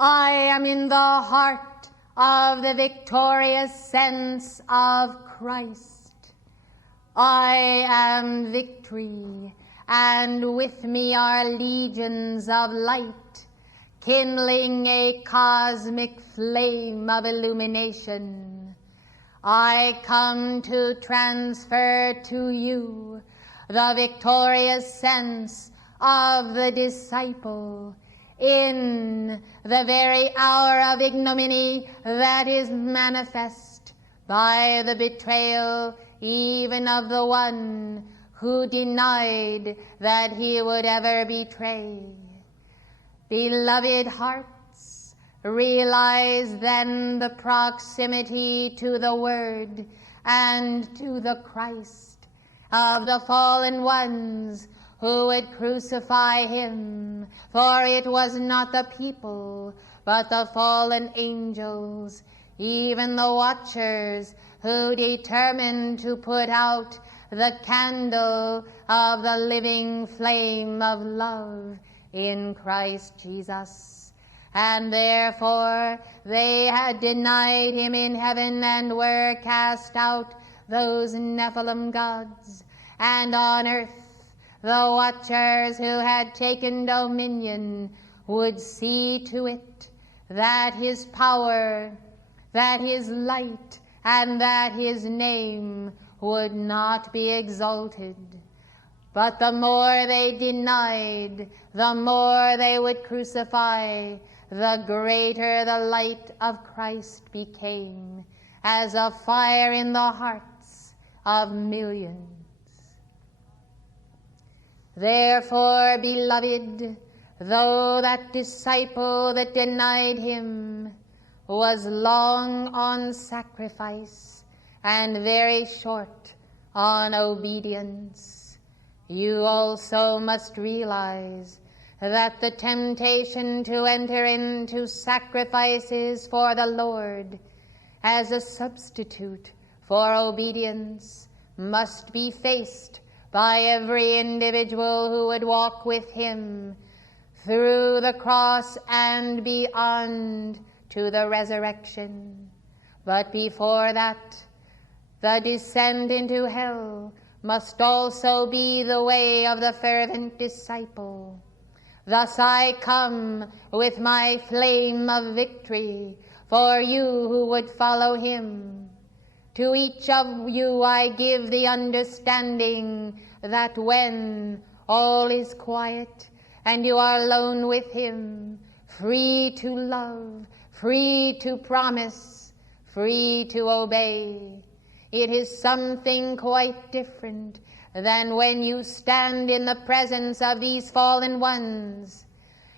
I am in the heart of the victorious sense of Christ. I am victory, and with me are legions of light, kindling a cosmic flame of illumination. I come to transfer to you the victorious sense of the disciple in the very hour of ignominy that is manifest by the betrayal even of the one who denied that he would ever betray. Beloved hearts, realize then the proximity to the Word and to the Christ of the fallen ones who would crucify him, for it was not the people, but the fallen angels, even the watchers, who determined to put out the candle of the living flame of love in Christ Jesus. And therefore they had denied him in heaven, and were cast out those Nephilim gods, and on earth the watchers who had taken dominion would see to it that his power, that his light, and that his name would not be exalted. But the more they denied, the more they would crucify, the greater the light of Christ became, as a fire in the hearts of millions. Therefore, beloved, though that disciple that denied him was long on sacrifice and very short on obedience, you also must realize that the temptation to enter into sacrifices for the Lord as a substitute for obedience must be faced by every individual who would walk with him through the cross and beyond to the resurrection. But before that, the descent into hell must also be the way of the fervent disciple. Thus I come with my flame of victory for you who would follow him. To each of you I give the understanding that when all is quiet and you are alone with him, free to love, free to promise, free to obey, it is something quite different than when you stand in the presence of these fallen ones,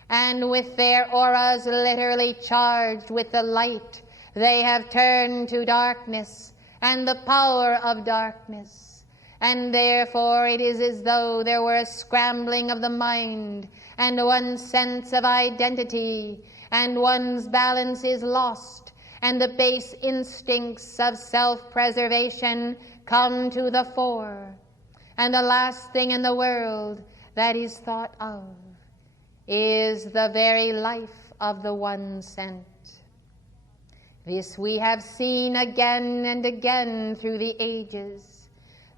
and with their auras literally charged with the light, they have turned to darkness and the power of darkness. And therefore it is as though there were a scrambling of the mind, and one's sense of identity and one's balance is lost, and the base instincts of self-preservation come to the fore. And the last thing in the world that is thought of is the very life of the one sent. This we have seen again and again through the ages.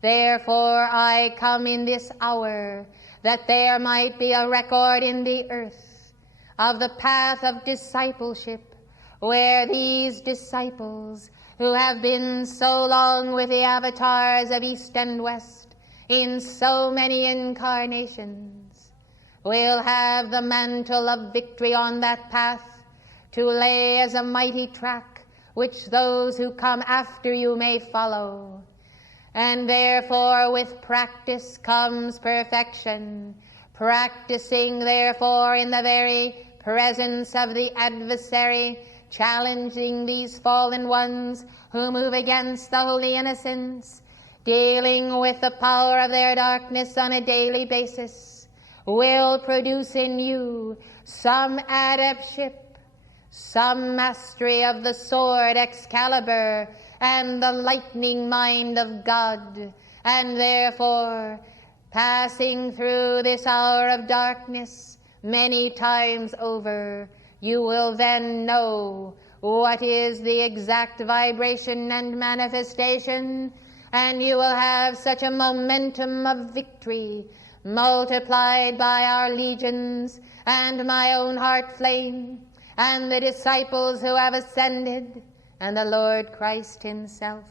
Therefore I come in this hour that there might be a record in the earth of the path of discipleship, where these disciples who have been so long with the avatars of East and West in so many incarnations will have the mantle of victory on that path to lay as a mighty track which those who come after you may follow. And therefore with practice comes perfection, practicing therefore in the very presence of the adversary, challenging these fallen ones who move against the holy innocents, dealing with the power of their darkness on a daily basis, will produce in you some adeptship, some mastery of the sword Excalibur and the lightning mind of God, and therefore, passing through this hour of darkness many times over, You will then know what is the exact vibration and manifestation, and you will have such a momentum of victory multiplied by our legions and my own heart flame and the disciples who have ascended and the Lord Christ himself,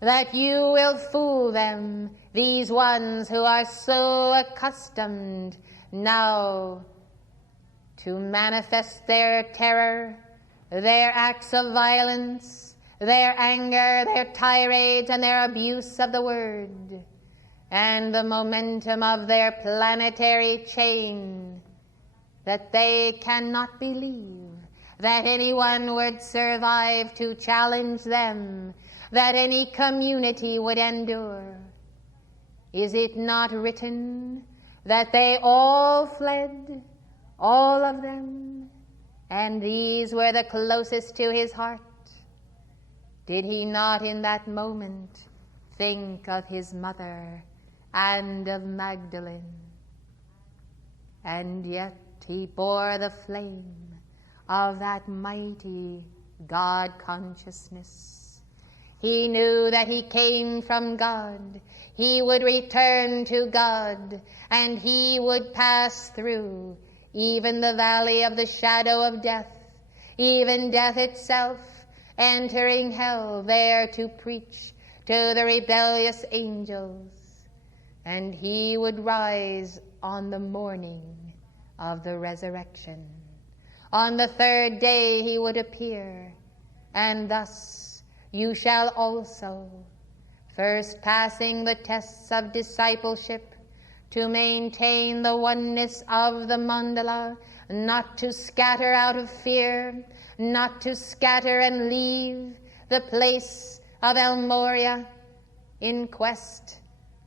that you will fool them, these ones who are so accustomed now to manifest their terror, their acts of violence, their anger, their tirades, and their abuse of the word, and the momentum of their planetary chain, that they cannot believe that anyone would survive to challenge them, that any community would endure. Is it not written that they all fled, all of them, and these were the closest to his heart? Did he not in that moment think of his mother and of Magdalene? And yet he bore the flame of that mighty God consciousness. He knew that he came from God. He would return to God, and he would pass through even the valley of the shadow of death, even death itself, entering hell there to preach to the rebellious angels. And he would rise on the morning of the resurrection. On the third day he would appear, and thus you shall also, first passing the tests of discipleship to maintain the oneness of the mandala, not to scatter out of fear, not to scatter and leave the place of El Moria in quest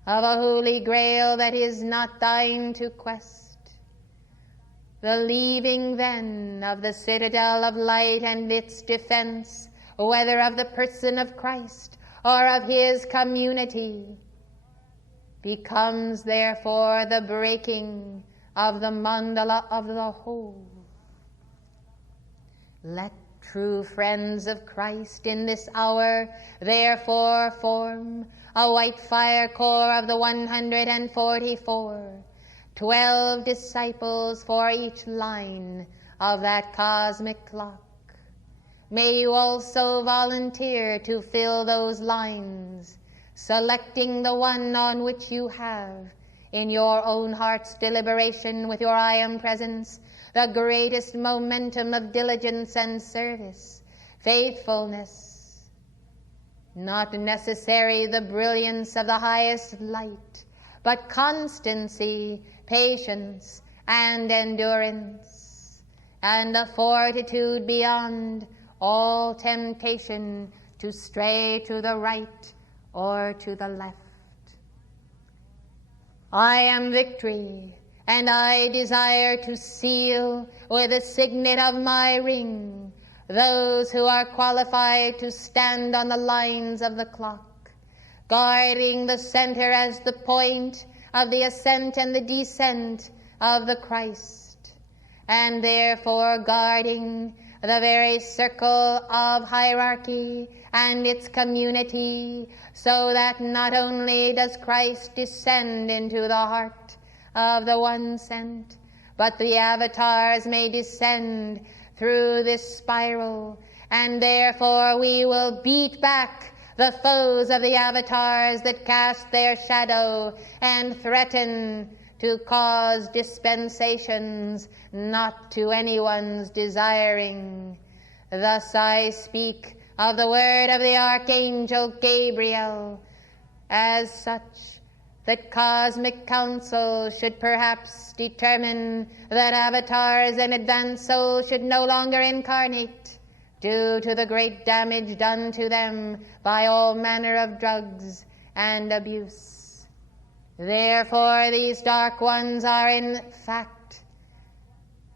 of a holy grail that is not thine to quest. The leaving then of the citadel of light and its defense, whether of the person of Christ or of his community, becomes therefore the breaking of the mandala of the whole. Let true friends of Christ in this hour therefore form a white fire corps of the 144, 12 disciples for each line of that cosmic clock. May you also volunteer to fill those lines, selecting the one on which you have, in your own heart's deliberation with your I am presence, the greatest momentum of diligence and service, faithfulness, not necessary the brilliance of the highest light, but constancy, patience, and endurance, and a fortitude beyond all temptation to stray to the right or to the left. I am victory, and I desire to seal with the signet of my ring those who are qualified to stand on the lines of the clock, guarding the center as the point of the ascent and the descent of the Christ, and therefore guarding the very circle of hierarchy and its community, so that not only does Christ descend into the heart of the one sent, but the avatars may descend through this spiral, and therefore we will beat back the foes of the avatars that cast their shadow and threaten to cause dispensations not to anyone's desiring. Thus I speak of the word of the Archangel Gabriel as such that cosmic council should perhaps determine that avatars and advanced souls should no longer incarnate due to the great damage done to them by all manner of drugs and abuse. Therefore these dark ones are in fact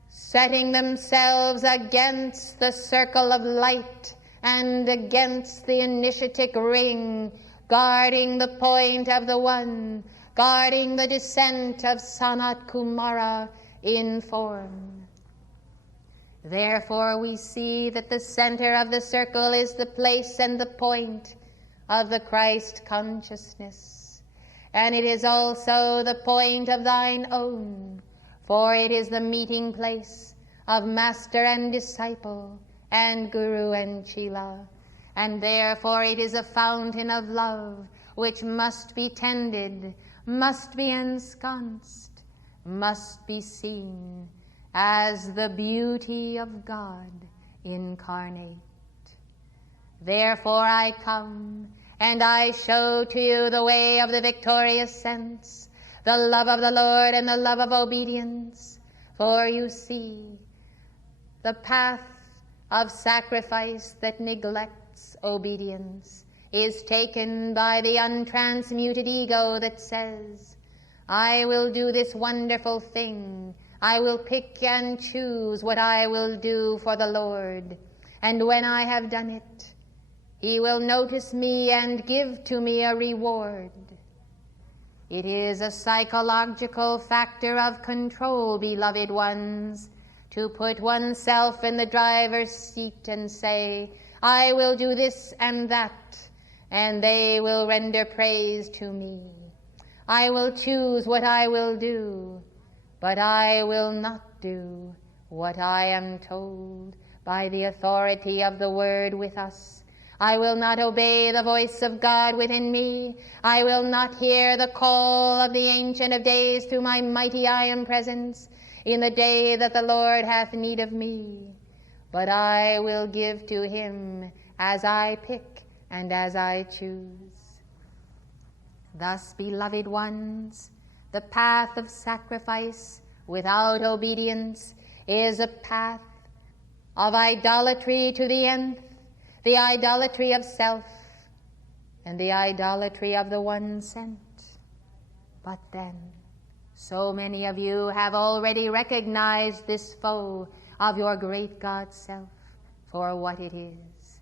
setting themselves against the circle of light and against the initiatic ring, guarding the point of the one, guarding the descent of Sanat Kumara in form. Therefore we see that the center of the circle is the place and the point of the Christ consciousness, and it is also the point of thine own, for it is the meeting place of master and disciple, and guru and chela, and therefore it is a fountain of love which must be tended, must be ensconced, must be seen as the beauty of God incarnate. Therefore I come, and I show to you the way of the victorious sense, the love of the Lord and the love of obedience. For you see, the path of sacrifice that neglects obedience is taken by the untransmuted ego that says, I will do this wonderful thing. I will pick and choose what I will do for the Lord. And when I have done it, he will notice me and give to me a reward. It is a psychological factor of control, beloved ones, to put oneself in the driver's seat and say, I will do this and that, and they will render praise to me. I will choose what I will do, but I will not do what I am told by the authority of the word with us. I will not obey the voice of God within me. I will not hear the call of the Ancient of Days through my mighty I am presence in the day that the Lord hath need of me. But I will give to him as I pick and as I choose. Thus, beloved ones, the path of sacrifice without obedience is a path of idolatry to the nth, the idolatry of self, and the idolatry of the one sent. But then, so many of you have already recognized this foe of your great God self for what it is,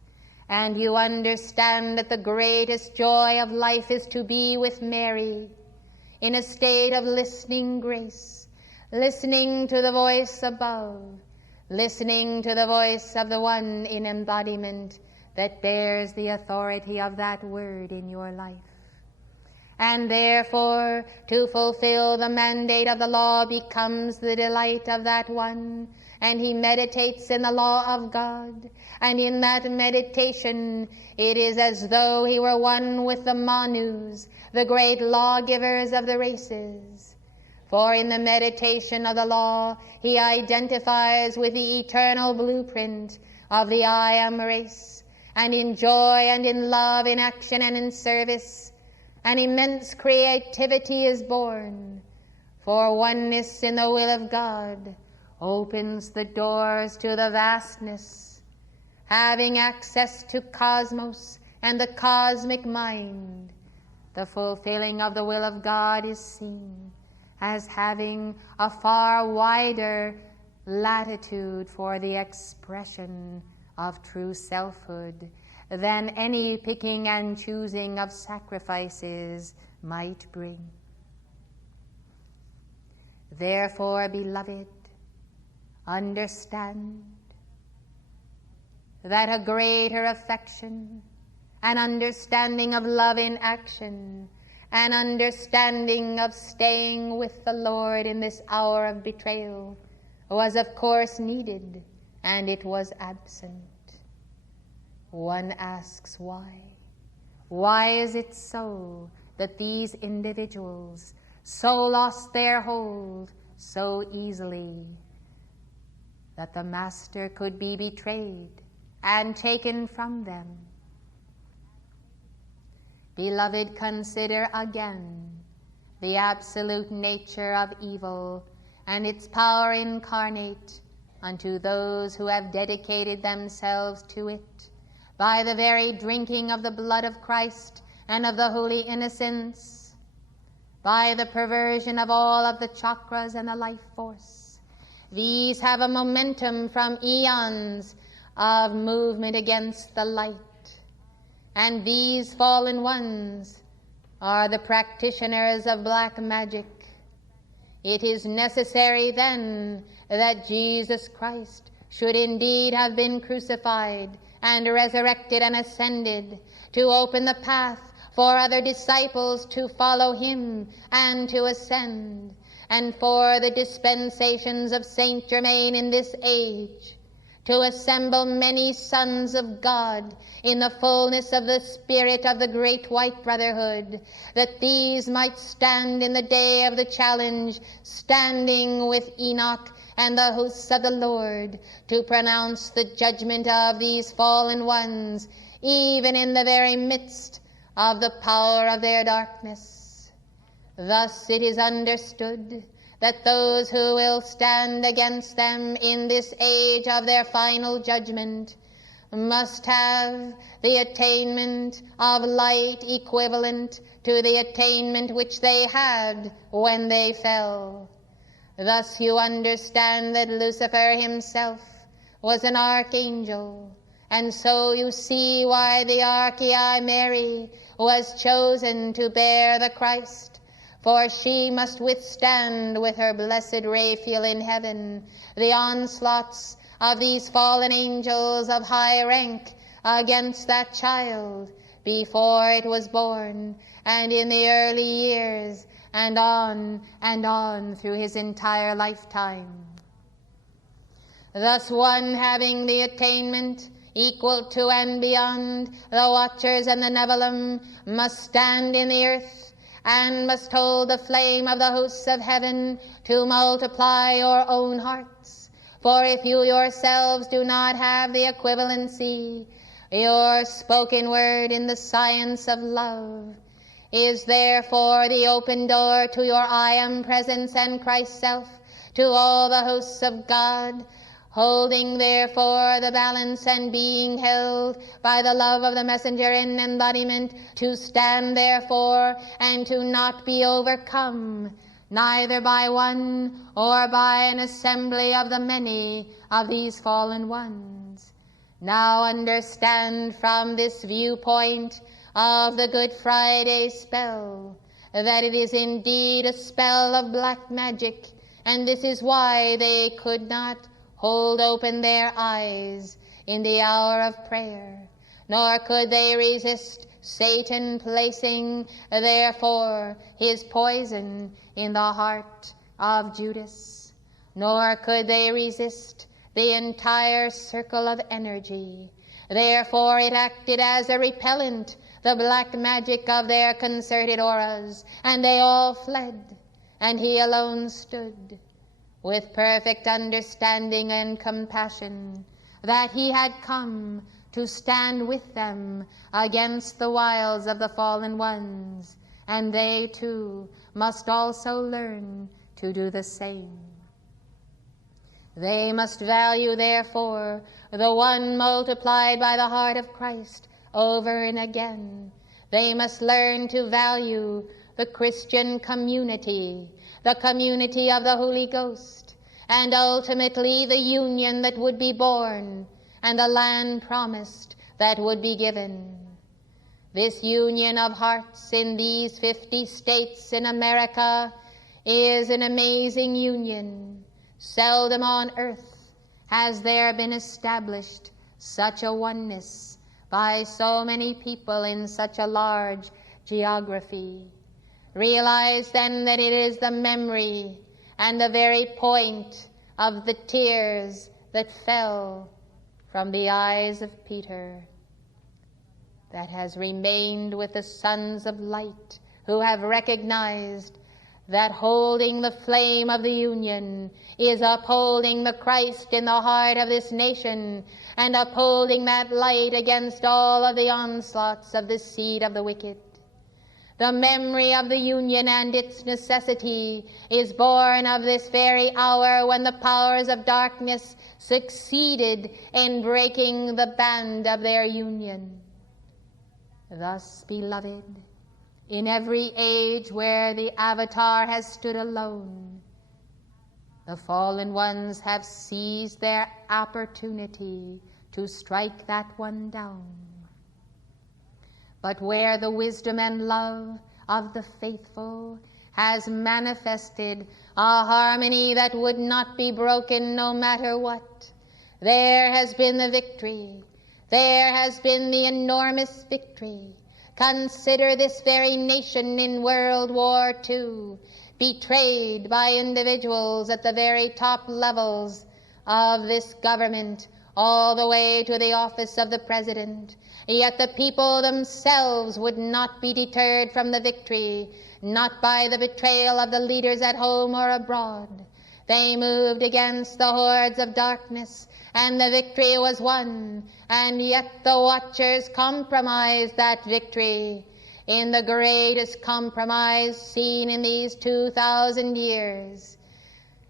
and you understand that the greatest joy of life is to be with Mary in a state of listening grace, listening to the voice above, listening to the voice of the one in embodiment that bears the authority of that word in your life. And therefore, to fulfill the mandate of the law becomes the delight of that one, and he meditates in the law of God. And in that meditation, it is as though he were one with the Manus, the great lawgivers of the races. For in the meditation of the law, he identifies with the eternal blueprint of the I am race, and in joy and in love, in action and in service, an immense creativity is born, for oneness in the will of God opens the doors to the vastness. Having access to cosmos and the cosmic mind, the fulfilling of the will of God is seen as having a far wider latitude for the expression of true selfhood than any picking and choosing of sacrifices might bring. Therefore, beloved, understand that a greater affection, an understanding of love in action, an understanding of staying with the Lord in this hour of betrayal was of course needed, and it was absent. One asks why. Why is it so that these individuals so lost their hold so easily that the Master could be betrayed and taken from them? Beloved, consider again the absolute nature of evil and its power incarnate unto those who have dedicated themselves to it by the very drinking of the blood of Christ and of the holy innocents, by the perversion of all of the chakras and the life force. These have a momentum from eons of movement against the light, and these fallen ones are the practitioners of black magic. It is necessary then that Jesus Christ should indeed have been crucified and resurrected and ascended, to open the path for other disciples to follow him and to ascend, and for the dispensations of Saint Germain in this age, to assemble many sons of God in the fullness of the Spirit of the great white brotherhood, that these might stand in the day of the challenge, standing with Enoch and the hosts of the Lord, to pronounce the judgment of these fallen ones, even in the very midst of the power of their darkness. Thus it is understood that those who will stand against them in this age of their final judgment must have the attainment of light equivalent to the attainment which they had when they fell. Thus you understand that Lucifer himself was an archangel, and so you see why the Archie Mary was chosen to bear the Christ, for she must withstand with her blessed Raphael in heaven the onslaughts of these fallen angels of high rank against that child before it was born, and in the early years, and on through his entire lifetime. Thus one having the attainment equal to and beyond the watchers and the Nephilim must stand in the earth, and must hold the flame of the hosts of heaven to multiply your own hearts. For if you yourselves do not have the equivalency, your spoken word in the science of love is therefore the open door to your I am presence and Christ's self, to all the hosts of God, holding therefore the balance and being held by the love of the messenger in embodiment, to stand therefore and to not be overcome, neither by one or by an assembly of the many of these fallen ones. Now understand from this viewpoint of the Good Friday spell that it is indeed a spell of black magic, and this is why they could not hold open their eyes in the hour of prayer, nor could they resist Satan placing therefore his poison in the heart of Judas, nor could they resist the entire circle of energy. Therefore it acted as a repellent, the black magic of their concerted auras, and they all fled, and he alone stood, with perfect understanding and compassion, that he had come to stand with them against the wiles of the fallen ones, and they too must also learn to do the same. They must value, therefore, the one multiplied by the heart of Christ over and again. They must learn to value the Christian community, the community of the Holy Ghost, and ultimately the union that would be born and the land promised that would be given. This union of hearts in these 50 states in America is an amazing union. Seldom on earth has there been established such a oneness by so many people in such a large geography. Realize then that it is the memory and the very point of the tears that fell from the eyes of Peter that has remained with the sons of light, who have recognized that holding the flame of the union is upholding the Christ in the heart of this nation, and upholding that light against all of the onslaughts of the seed of the wicked. The memory of the union and its necessity is born of this very hour when the powers of darkness succeeded in breaking the band of their union. Thus, beloved, in every age where the Avatar has stood alone, the fallen ones have seized their opportunity to strike that one down. But where the wisdom and love of the faithful has manifested a harmony that would not be broken no matter what, There has been the victory. There has been the enormous victory. Consider this very nation in World War II, betrayed by individuals at the very top levels of this government, all the way to the office of the president. Yet the people themselves would not be deterred from the victory, not by the betrayal of the leaders at home or abroad. They moved against the hordes of darkness, and the victory was won, and yet the watchers compromised that victory in the greatest compromise seen in these 2,000 years.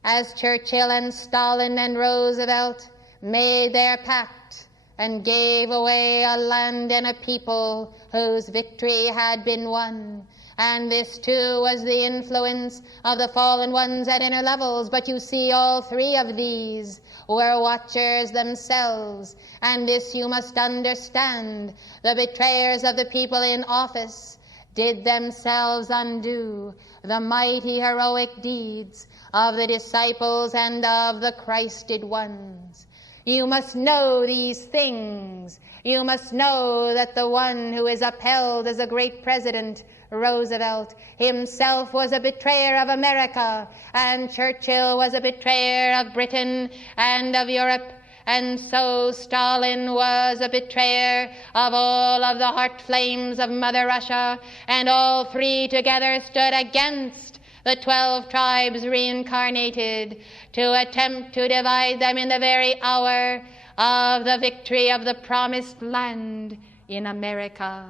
As Churchill and Stalin and Roosevelt made their pact and gave away a land and a people whose victory had been won. And this too was the influence of the fallen ones at inner levels. But you see, all three of these were watchers themselves. And this you must understand. The betrayers of the people in office did themselves undo the mighty heroic deeds of the disciples and of the Christed ones. You must know these things. You must know that the one who is upheld as a great president, Roosevelt, himself was a betrayer of America, and Churchill was a betrayer of Britain and of Europe, and so Stalin was a betrayer of all of the heart flames of Mother Russia, and all three together stood against the 12 tribes reincarnated to attempt to divide them in the very hour of the victory of the promised land in America.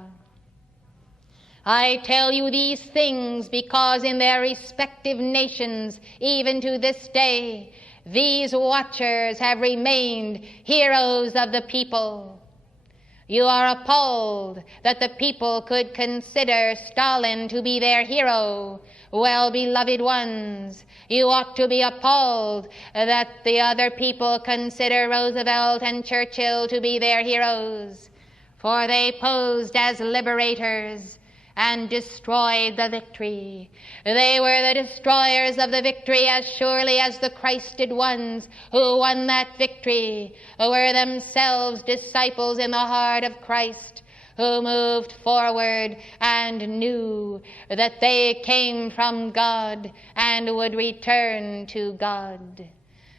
I tell you these things because in their respective nations, even to this day, these watchers have remained heroes of the people. You are appalled that the people could consider Stalin to be their hero. Well, beloved ones, you ought to be appalled that the other people consider Roosevelt and Churchill to be their heroes, for they posed as liberators and destroyed the victory. They were the destroyers of the victory as surely as the Christed ones who won that victory were themselves disciples in the heart of Christ, who moved forward and knew that they came from God and would return to God.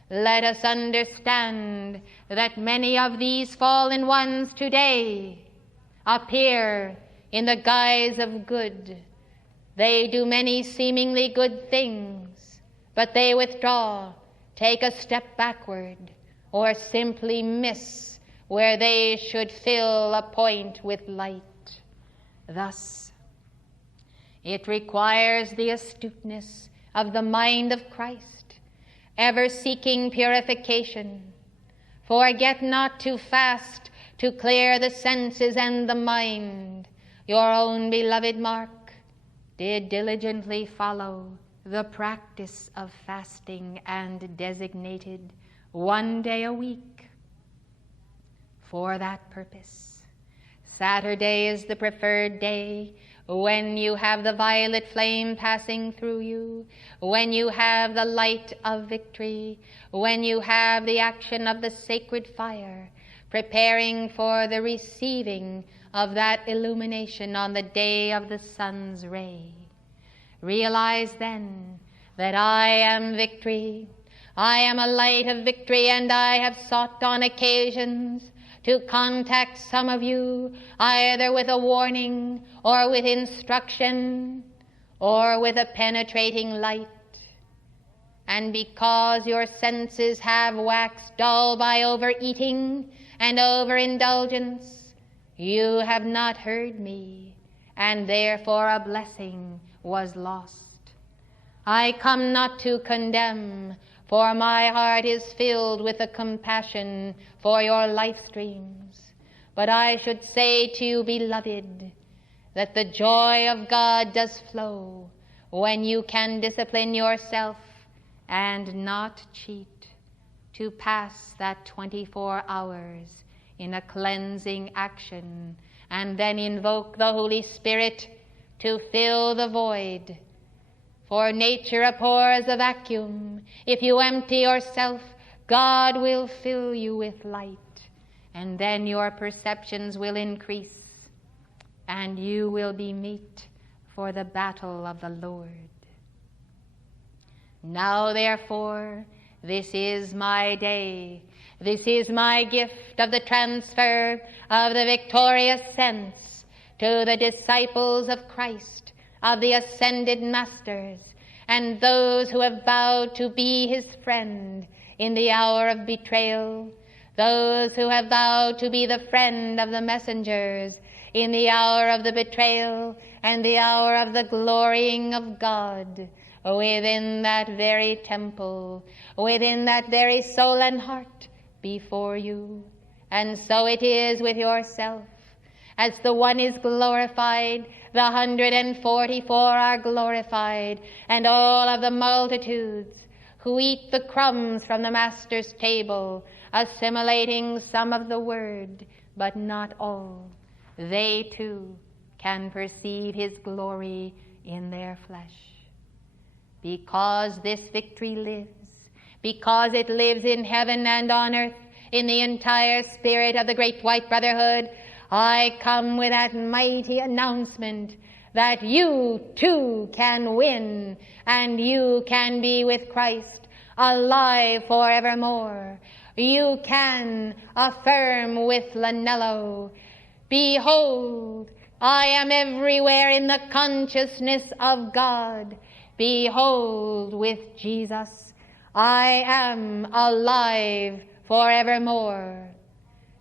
Let us understand that many of these fallen ones today appear in the guise of good. They do many seemingly good things, but they withdraw, take a step backward, or simply miss where they should fill a point with light. Thus, it requires the astuteness of the mind of Christ, ever seeking purification. Forget not to fast to clear the senses and the mind. Your own beloved Mark did diligently follow the practice of fasting and designated one day a week for that purpose. Saturday is the preferred day when you have the violet flame passing through you, when you have the light of victory, when you have the action of the sacred fire, preparing for the receiving of that illumination on the day of the sun's ray. Realize then that I am victory. I am a light of victory, and I have sought on occasions to contact some of you either with a warning or with instruction or with a penetrating light. And because your senses have waxed dull by overeating and overindulgence, you have not heard me, and therefore a blessing was lost. I come not to condemn, for my heart is filled with a compassion for your life streams. But I should say to you, beloved, that the joy of God does flow when you can discipline yourself and not cheat to pass that 24 hours in a cleansing action, and then invoke the Holy Spirit to fill the void. For nature abhors a vacuum. If you empty yourself, God will fill you with light, and then your perceptions will increase, and you will be meet for the battle of the Lord. Now, therefore, this is my day. This is my gift of the transfer of the victorious sense to the disciples of Christ, of the ascended masters, and those who have vowed to be his friend in the hour of betrayal, those who have vowed to be the friend of the messengers in the hour of the betrayal and the hour of the glorying of God, within that very temple, within that very soul and heart before you. And so it is with yourself. As the one is glorified, the 144 are glorified, and all of the multitudes who eat the crumbs from the Master's table, assimilating some of the word, but not all, they too can perceive his glory in their flesh. Because this victory lives, because it lives in heaven and on earth, in the entire spirit of the great white brotherhood, I come with that mighty announcement that you too can win, and you can be with Christ, alive forevermore. You can affirm with Lanello, behold, I am everywhere in the consciousness of God. Behold, with Jesus, I am alive forevermore.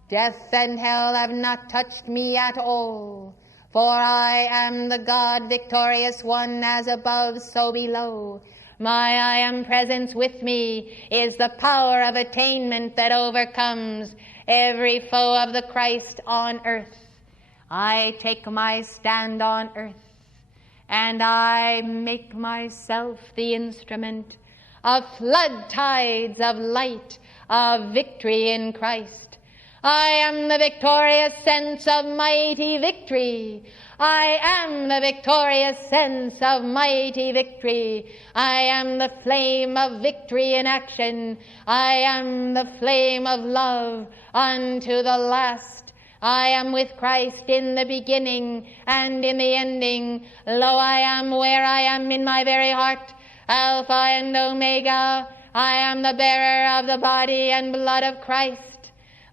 Death and hell have not touched me at all, for I am the God victorious one, as above so below. My I am presence with me is the power of attainment that overcomes every foe of the Christ on earth. I take my stand on earth, and I make myself the instrument of flood tides of light, of victory in Christ. I am the victorious sense of mighty victory. I am the victorious sense of mighty victory. I am the flame of victory in action. I am the flame of love unto the last. I am with Christ in the beginning and in the ending. Lo, I am where I am in my very heart, Alpha and Omega. I am the bearer of the body and blood of Christ.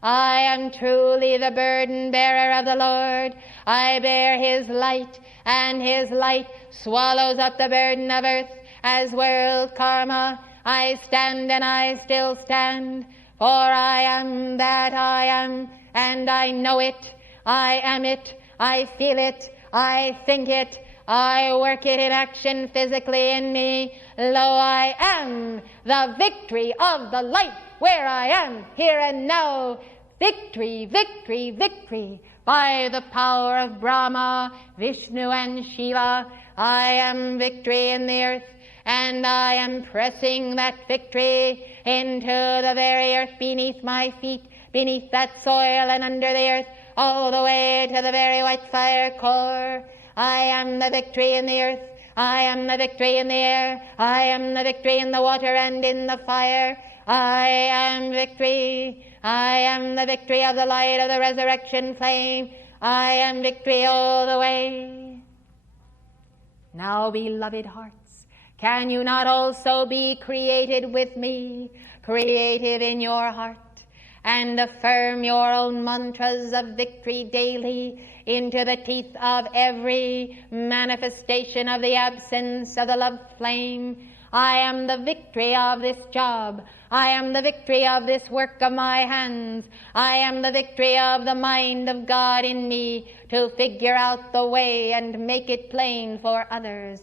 I am truly the burden bearer of the Lord. I bear his light, and his light swallows up the burden of earth as world karma. I stand and I still stand, for I am that I am, and I know it. I am it. I feel it. I think it. I work it in action physically in me. Lo, I am the victory of the light where I am here and now. Victory, victory, victory. By the power of Brahma, Vishnu, and Shiva, I am victory in the earth, and I am pressing that victory into the very earth beneath my feet, beneath that soil and under the earth, all the way to the very white fire core. I am the victory in the earth. I am the victory in the air. I am the victory in the water and in the fire. I am victory. I am the victory of the light of the resurrection flame. I am victory all the way. Now, beloved hearts, can you not also be created with me, creative in your heart, and affirm your own mantras of victory daily into the teeth of every manifestation of the absence of the love flame? I am the victory of this job. I am the victory of this work of my hands. I am the victory of the mind of God in me to figure out the way and make it plain for others.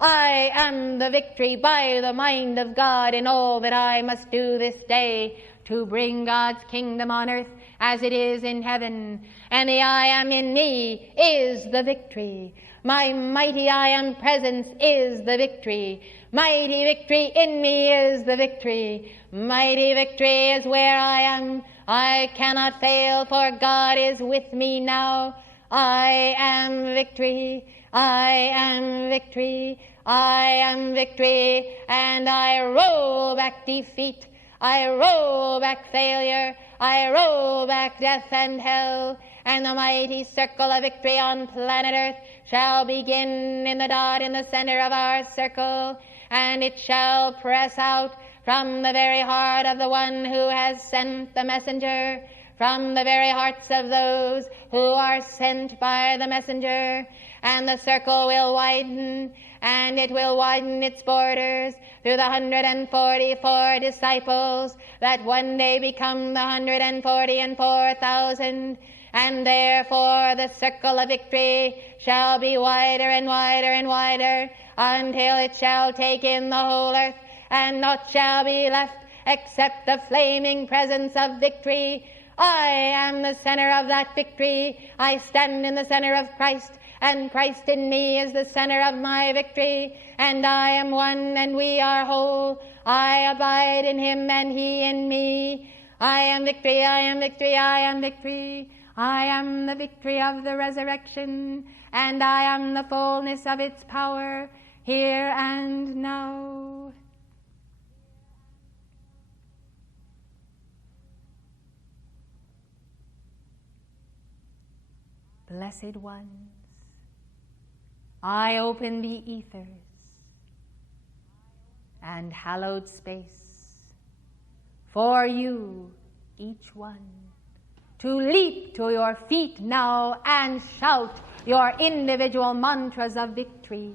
I am the victory by the mind of God in all that I must do this day to bring God's kingdom on earth as it is in heaven. And the I am in me is the victory. My mighty I am presence is the victory. Mighty victory in me is the victory. Mighty victory is where I am. I cannot fail, for God is with me now. I am victory. I am victory. I am victory. And I roll back defeat. I roll back failure. I roll back death and hell. And the mighty circle of victory on planet Earth shall begin in the dot in the center of our circle, and it shall press out from the very heart of the one who has sent the messenger, from the very hearts of those who are sent by the messenger. And the circle will widen, and it will widen its borders through the 144 disciples that one day become the 144,000. And therefore the circle of victory shall be wider and wider and wider until it shall take in the whole earth, and naught shall be left except the flaming presence of victory. I am the center of that victory. I stand in the center of Christ, and Christ in me is the center of my victory. And I am one, and we are whole. I abide in him, and he in me. I am victory, I am victory, I am victory. I am the victory of the resurrection, and I am the fullness of its power, here and now. Blessed ones, I open the ethers and hallowed space for you, each one, to leap to your feet now and shout your individual mantras of victory.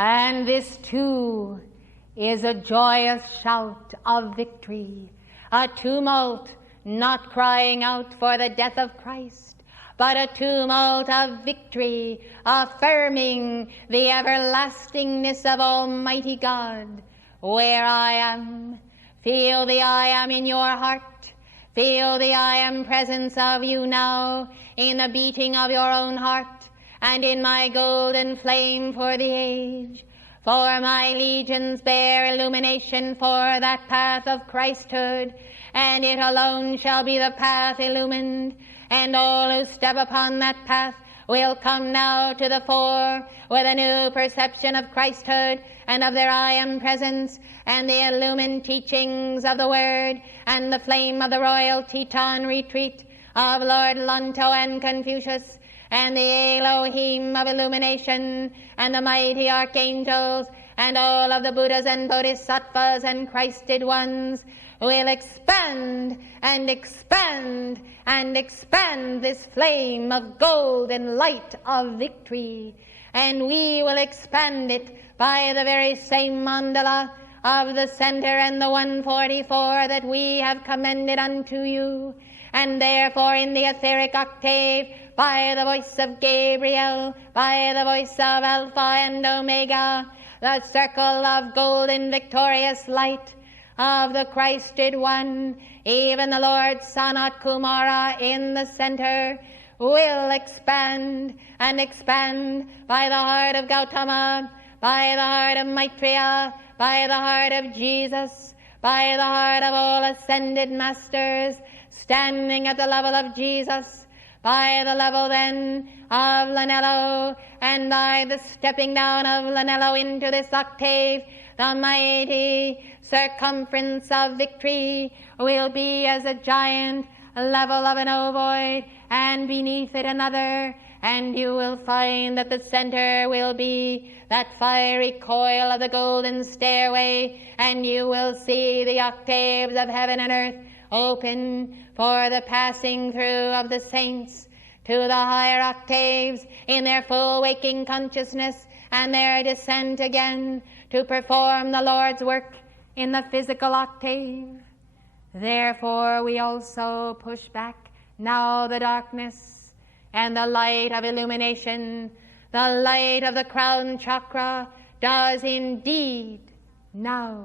And this too is a joyous shout of victory, a tumult not crying out for the death of Christ, but a tumult of victory, affirming the everlastingness of Almighty God. Where I am, feel the I am in your heart. Feel the I am presence of you now in the beating of your own heart, and in my golden flame for the age. For my legions bear illumination for that path of Christhood, and it alone shall be the path illumined, and all who step upon that path will come now to the fore with a new perception of Christhood and of their I am presence, and the illumined teachings of the Word, and the flame of the royal Teton retreat of Lord Lonto and Confucius, and the Elohim of illumination, and the mighty archangels, and all of the Buddhas and Bodhisattvas and Christed ones will expand and expand and expand this flame of gold and light of victory. And we will expand it by the very same mandala of the center and the 144 that we have commended unto you. And therefore in the etheric octave, by the voice of Gabriel, by the voice of Alpha and Omega, the circle of golden victorious light of the Christed One, even the Lord Sanat Kumara in the center, will expand and expand by the heart of Gautama, by the heart of Maitreya, by the heart of Jesus, by the heart of all ascended masters, standing at the level of Jesus, by the level then of Lanello, and by the stepping down of Lanello into this octave, the mighty circumference of victory will be as a giant level of an ovoid, and beneath it another, and you will find that the center will be that fiery coil of the golden stairway, and you will see the octaves of heaven and earth open for the passing through of the saints to the higher octaves in their full waking consciousness, and their descent again to perform the Lord's work in the physical octave. Therefore we also push back now the darkness, and the light of illumination, the light of the crown chakra, chakra, does indeed now,